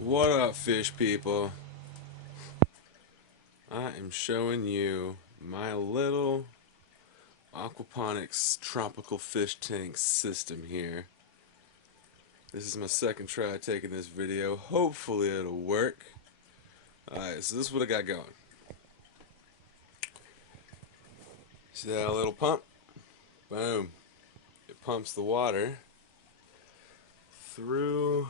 What up, fish people? I am showing you my little aquaponics tropical fish tank system here. This is my second try taking this video. Hopefully it'll work. Alright, so this is what I got going. See that little pump? Boom. It pumps the water through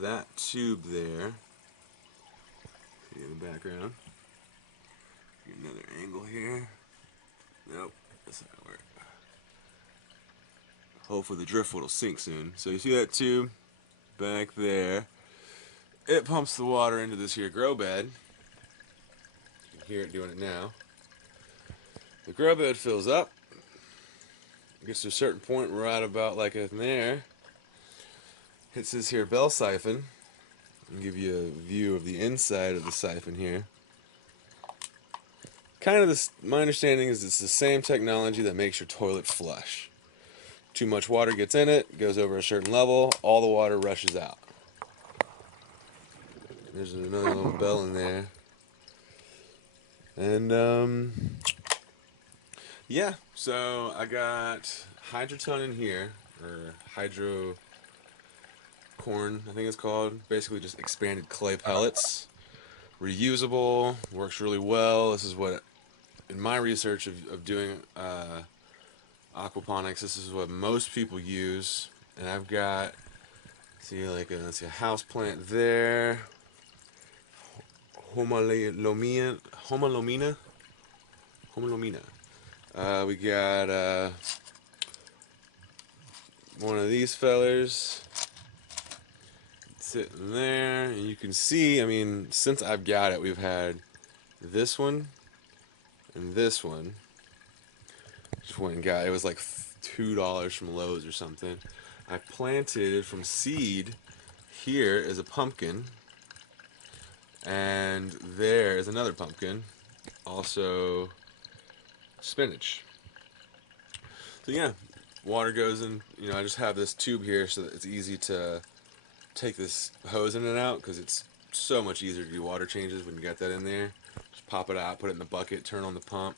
that tube there. See in the background. Get another angle here. Nope, that's not gonna work. Hopefully the driftwood will sink soon. So you see that tube back there? It pumps the water into this here grow bed. You can hear it doing it now. The grow bed fills up. It gets to a certain point right about like in there. Hits this here bell siphon. I'll give you a view of the inside of the siphon here. Kind of this, my understanding is it's the same technology that makes your toilet flush. Too much water gets in it, goes over a certain level, all the water rushes out. There's another little bell in there. And yeah, so I got hydroton in here, or hydro corn, I think it's called. Basically just expanded clay pellets. Reusable, works really well. This is what, in my research of doing aquaponics, this is what most people use. And I've got, see, like let's see, a house plant there. Homalomina. We got one of these fellers sitting there, and you can see, I mean, since I've got it, we've had this one and this one. Just went and got it. It was like $2 from Lowe's or something. I planted from seed. Here is a pumpkin, and there is another pumpkin, also spinach. So yeah, water goes in. You know, I just have this tube here so that it's easy to take this hose in and out, because it's so much easier to do water changes when you got that in there. Just pop it out, put it in the bucket, turn on the pump.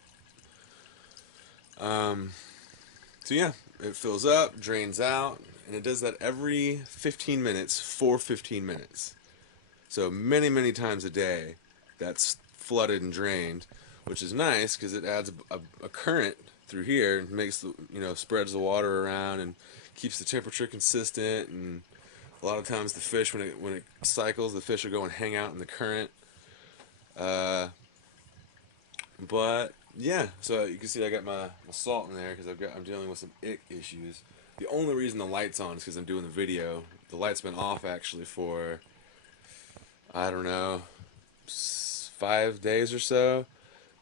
So yeah, it fills up, drains out, and it does that every 15 minutes for 15 minutes. So many times a day that's flooded and drained, which is nice because it adds a current through here and makes the, you know, spreads the water around and keeps the temperature consistent. And a lot of times the fish, when it cycles, the fish will go and hang out in the current. But yeah, so you can see I got my salt in there because I'm dealing with some ick issues. The only reason the light's on is because I'm doing the video. The light's been off actually for, I don't know, 5 days or so,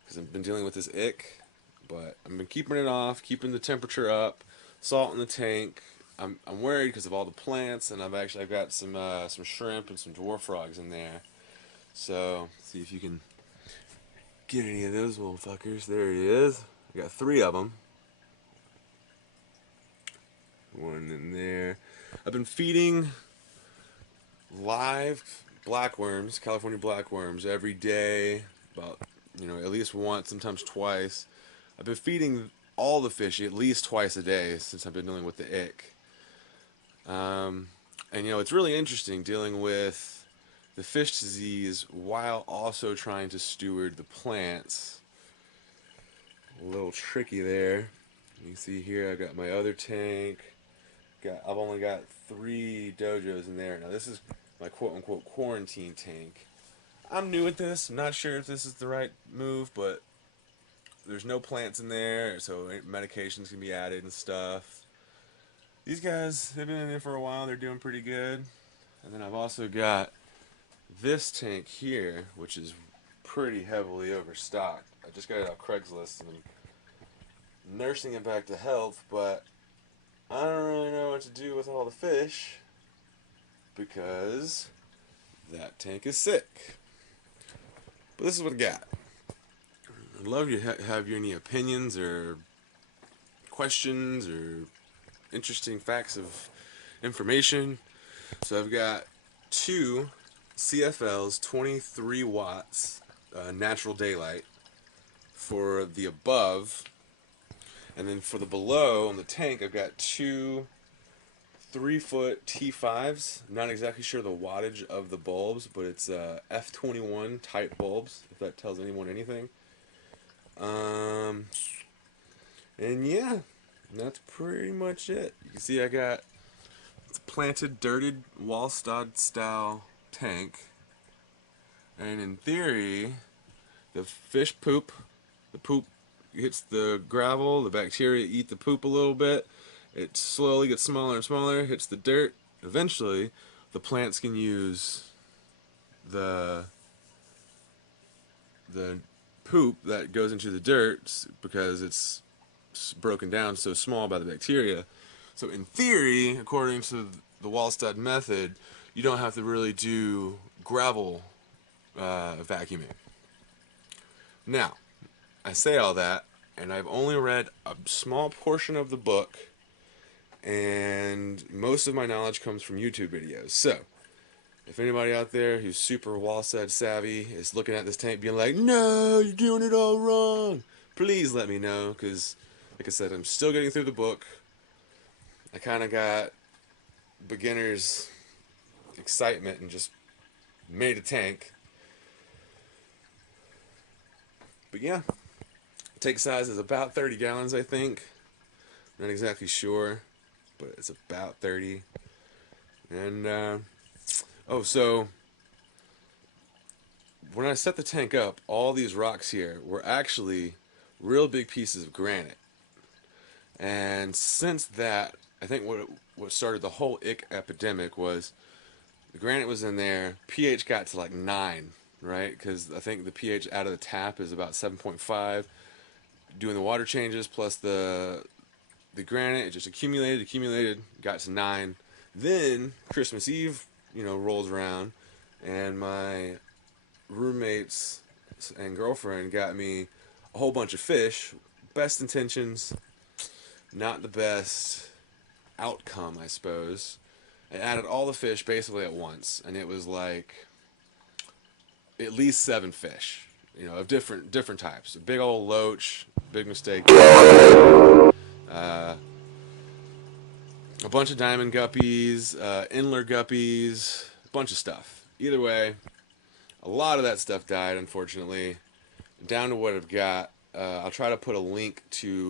because I've been dealing with this ick. But I've been keeping it off, keeping the temperature up, salt in the tank. I'm worried because of all the plants, and I've got some shrimp and some dwarf frogs in there. So see if you can get any of those little fuckers. There he is. I got 3 of them. One in there. I've been feeding live blackworms, California blackworms, every day, about, you know, at least once, sometimes twice. I've been feeding all the fish at least twice a day since I've been dealing with the ick. And you know, it's really interesting dealing with the fish disease while also trying to steward the plants. A little tricky there. You can see here I've got my other tank. I've only got 3 dojos in there. Now this is my quote-unquote quarantine tank. I'm new at this. I'm not sure if this is the right move, but there's no plants in there, so medications can be added and stuff. These guys, they've been in there for a while. They're doing pretty good. And then I've also got this tank here, which is pretty heavily overstocked. I just got it off Craigslist and I'm nursing it back to health, but I don't really know what to do with all the fish because that tank is sick. But this is what I got. I'd love you to have any opinions or questions or interesting facts of information. So I've got two CFLs, 23 watts, natural daylight for the above, and then for the below on the tank, I've got two 3-foot T5s. Not exactly sure the wattage of the bulbs, but it's F21 type bulbs, if that tells anyone anything. And yeah, that's pretty much it. You can see I got it's a planted, dirted Wallstad style tank. And in theory, the fish poop, the poop hits the gravel, the bacteria eat the poop a little bit. It slowly gets smaller and smaller, hits the dirt. Eventually, the plants can use the poop that goes into the dirt because it's broken down so small by the bacteria. So in theory, according to the Wallstad method, you don't have to really do gravel vacuuming. Now, I say all that, and I've only read a small portion of the book, and most of my knowledge comes from YouTube videos. So, if anybody out there who's super Wallstad savvy is looking at this tank being like, no, you're doing it all wrong, please let me know, because, like I said, I'm still getting through the book. I kind of got beginner's excitement and just made a tank. But yeah, tank size is about 30 gallons, I think. Not exactly sure, but it's about 30. And, oh, so when I set the tank up, all these rocks here were actually real big pieces of granite. And since that, I think what started the whole ick epidemic was the granite was in there, pH got to like 9, right? Because I think the pH out of the tap is about 7.5. Doing the water changes plus the granite, it just accumulated, got to 9. Then Christmas Eve, rolls around, and my roommates and girlfriend got me a whole bunch of fish. Best intentions, not the best outcome, I suppose. I added all the fish basically at once, and it was like at least 7 fish, of different types. A big old loach, big mistake. A bunch of diamond guppies, inler guppies, a bunch of stuff. Either way, a lot of that stuff died, unfortunately. Down to what I've got. I'll try to put a link to